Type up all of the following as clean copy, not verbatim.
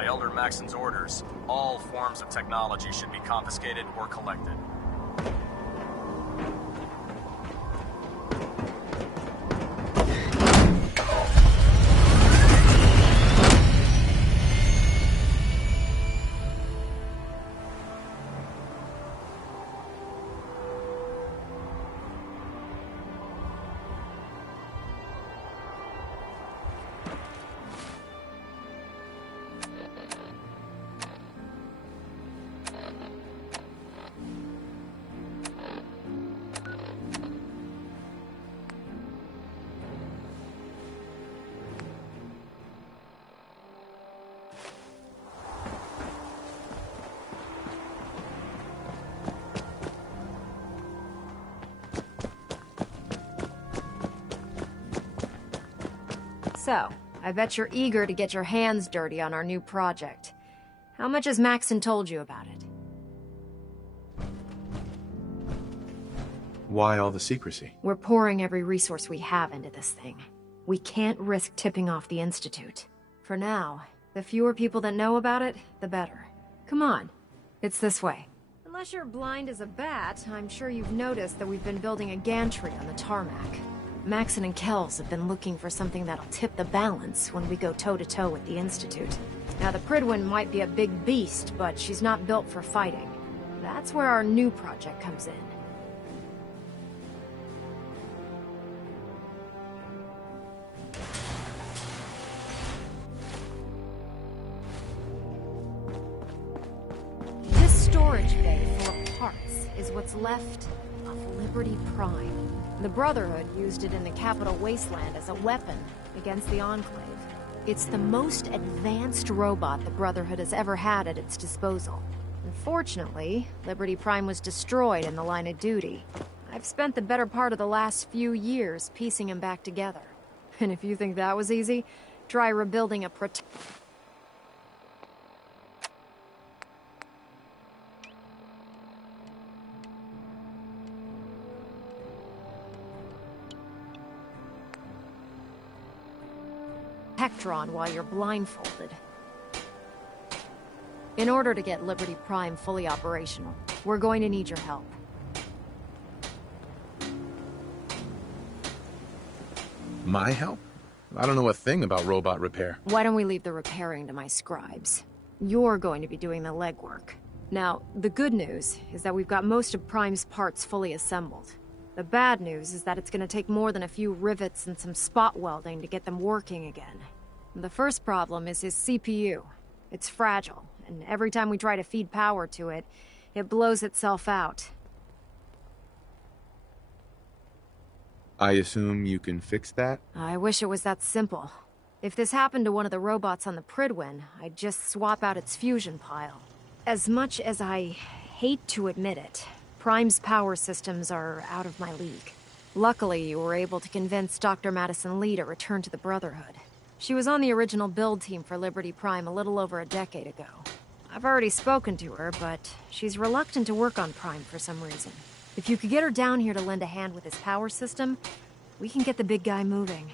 By Elder Maxon's orders, all forms of technology should be confiscated or collected. So, I bet you're eager to get your hands dirty on our new project. How much has Maxon told you about it? Why all the secrecy? We're pouring every resource we have into this thing. We can't risk tipping off the Institute. For now, the fewer people that know about it, the better. Come on, it's this way. Unless you're blind as a bat, I'm sure you've noticed that we've been building a gantry on the tarmac. Maxon and Kells have been looking for something that'll tip the balance when we go toe-to-toe with the Institute. Now, the Prydwen might be a big beast, but she's not built for fighting. That's where our new project comes in. This storage bay full of parts is what's left of Liberty Prime. The Brotherhood used it in the Capital Wasteland as a weapon against the Enclave. It's the most advanced robot the Brotherhood has ever had at its disposal. Unfortunately, Liberty Prime was destroyed in the line of duty. I've spent the better part of the last few years piecing him back together. And if you think that was easy, try rebuilding a Hectron while you're blindfolded. In order to get Liberty Prime fully operational, we're going to need your help. My help? I don't know a thing about robot repair. Why don't we leave the repairing to my scribes? You're going to be doing the legwork. Now, the good news is that we've got most of Prime's parts fully assembled. The bad news is that it's going to take more than a few rivets and some spot welding to get them working again. The first problem is his CPU. It's fragile, and every time we try to feed power to it, it blows itself out. I assume you can fix that? I wish it was that simple. If this happened to one of the robots on the Prydwen, I'd just swap out its fusion pile. As much as I hate to admit it, Prime's power systems are out of my league. Luckily, you were able to convince Dr. Madison Lee to return to the Brotherhood. She was on the original build team for Liberty Prime a little over a decade ago. I've already spoken to her, but she's reluctant to work on Prime for some reason. If you could get her down here to lend a hand with his power system, we can get the big guy moving.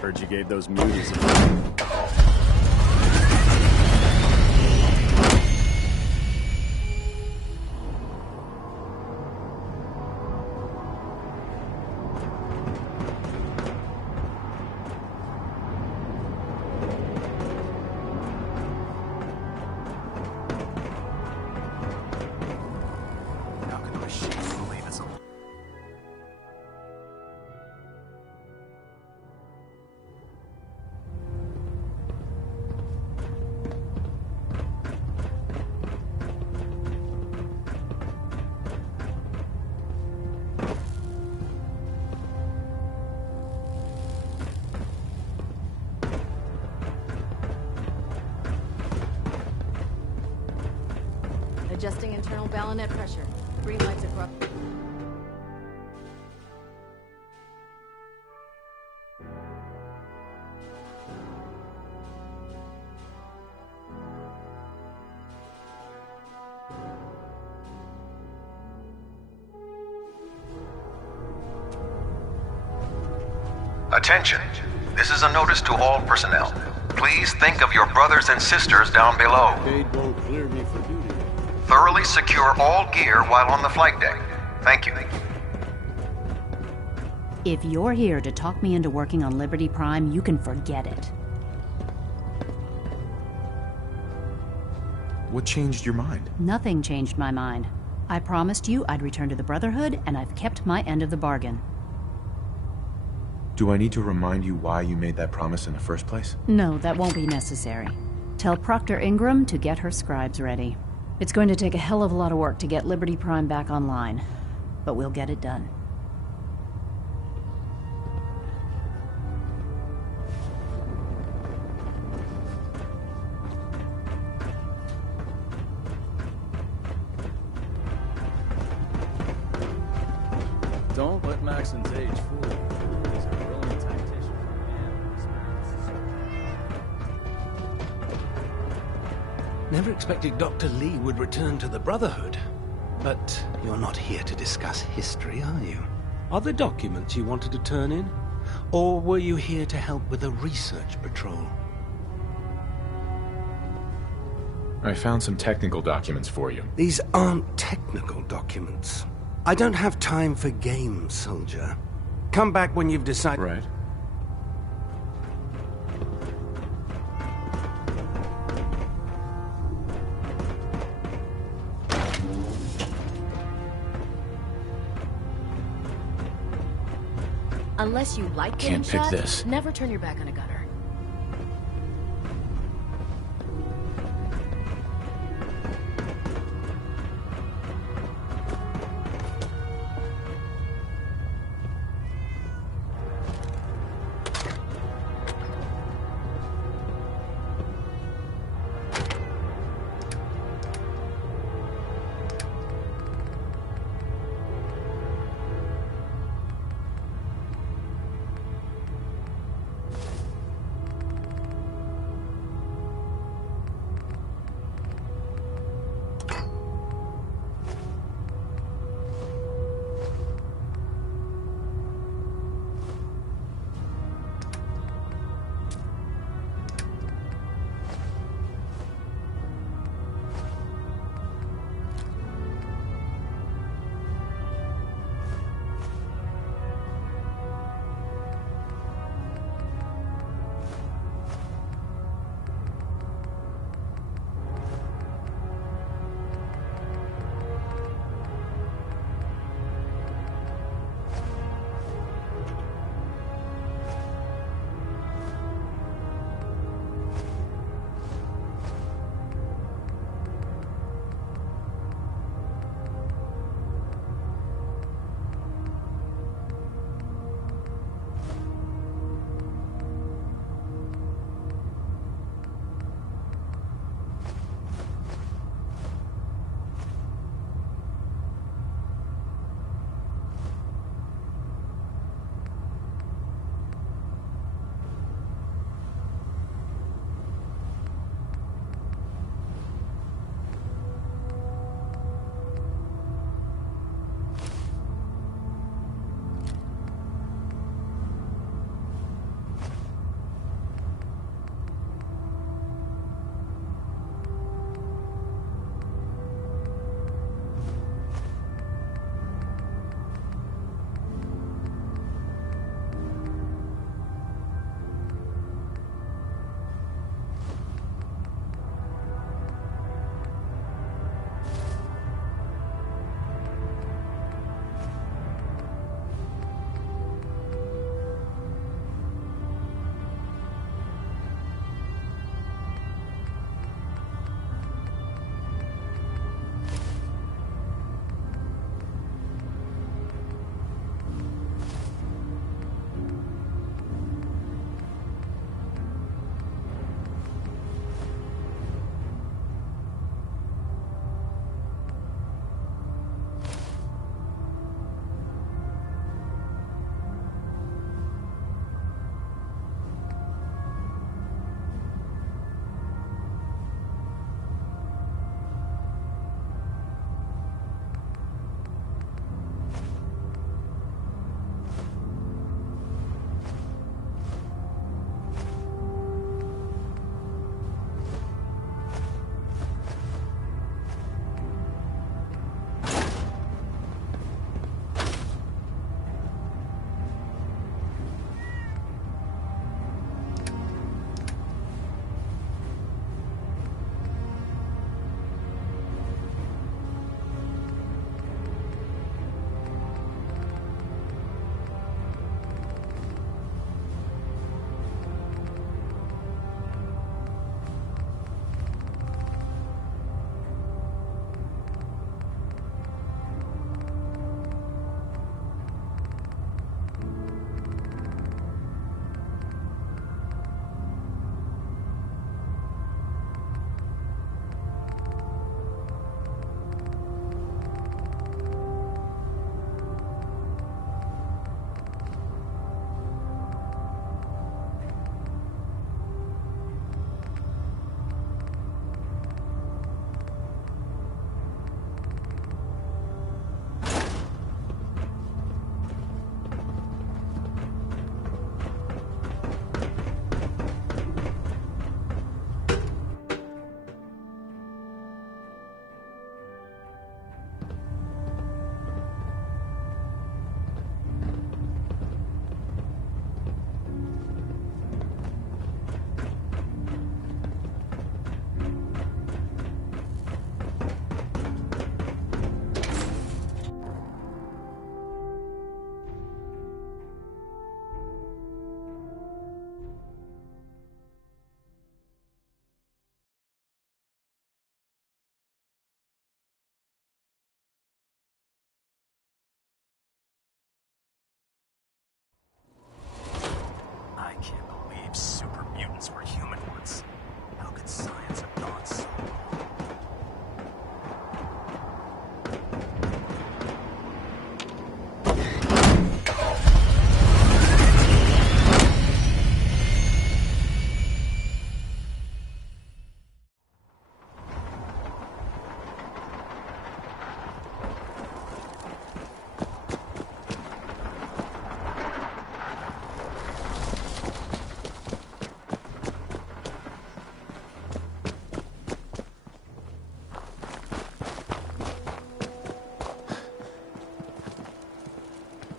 Heard you gave those muties a... Adjusting internal bayonet pressure. Green lights across. Attention. This is a notice to all personnel. Please think of your brothers and sisters down below. Cade won't clear me for duty. Thoroughly secure all gear while on the flight deck. Thank you. If you're here to talk me into working on Liberty Prime, you can forget it. What changed your mind? Nothing changed my mind. I promised you I'd return to the Brotherhood, and I've kept my end of the bargain. Do I need to remind you why you made that promise in the first place? No, that won't be necessary. Tell Proctor Ingram to get her scribes ready. It's going to take a hell of a lot of work to get Liberty Prime back online, but we'll get it done. Don't let Maxon's age fool you. He's a brilliant tactician and experience. Never expected Dr. Lee would return to the Brotherhood. But you're not here to discuss history, are you? Are there documents you wanted to turn in? Or were you here to help with a research patrol? I found some technical documents for you. These aren't technical documents. I don't have time for games, soldier. Come back when you've decided... Right. Unless you like getting Can't pick shot, this. never turn your back on a gunner.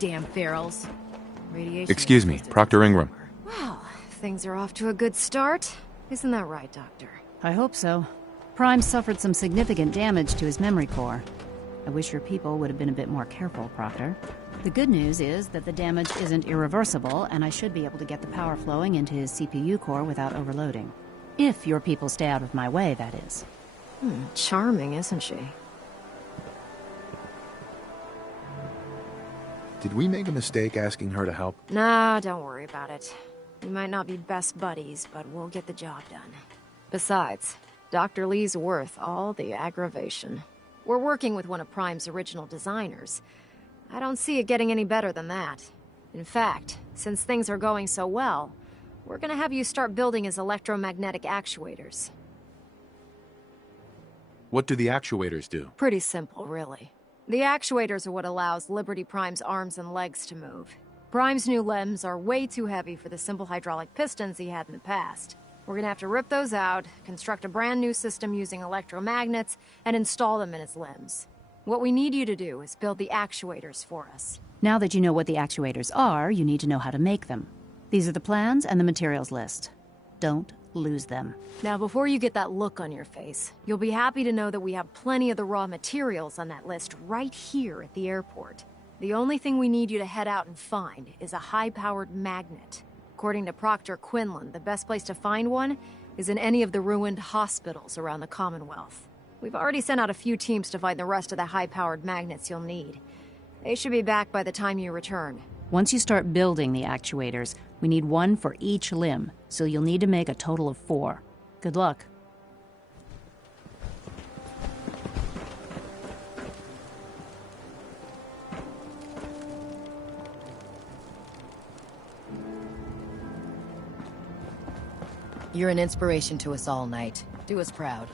Damn ferals. Radiation. Excuse me, Proctor Ingram. Well, things are off to a good start. Isn't that right, Doctor? I hope so. Prime suffered some significant damage to his memory core. I wish your people would have been a bit more careful, Proctor. The good news is that the damage isn't irreversible, and I should be able to get the power flowing into his CPU core without overloading. If your people stay out of my way, that is. Charming, isn't she? Did we make a mistake asking her to help? Nah, don't worry about it. We might not be best buddies, but we'll get the job done. Besides, Dr. Lee's worth all the aggravation. We're working with one of Prime's original designers. I don't see it getting any better than that. In fact, since things are going so well, we're gonna have you start building his electromagnetic actuators. What do the actuators do? Pretty simple, really. The actuators are what allows Liberty Prime's arms and legs to move. Prime's new limbs are way too heavy for the simple hydraulic pistons he had in the past. We're gonna have to rip those out, construct a brand new system using electromagnets, and install them in his limbs. What we need you to do is build the actuators for us. Now that you know what the actuators are, you need to know how to make them. These are the plans and the materials list. Don't lose them. Now, before you get that look on your face, you'll be happy to know that we have plenty of the raw materials on that list right here at the airport. The only thing we need you to head out and find is a high-powered magnet. According to Proctor Quinlan, the best place to find one is in any of the ruined hospitals around the Commonwealth. We've already sent out a few teams to find the rest of the high-powered magnets you'll need. They should be back by the time you return. Once you start building the actuators, we need one for each limb, so you'll need to make a total of 4. Good luck. You're an inspiration to us all, Knight. Do us proud.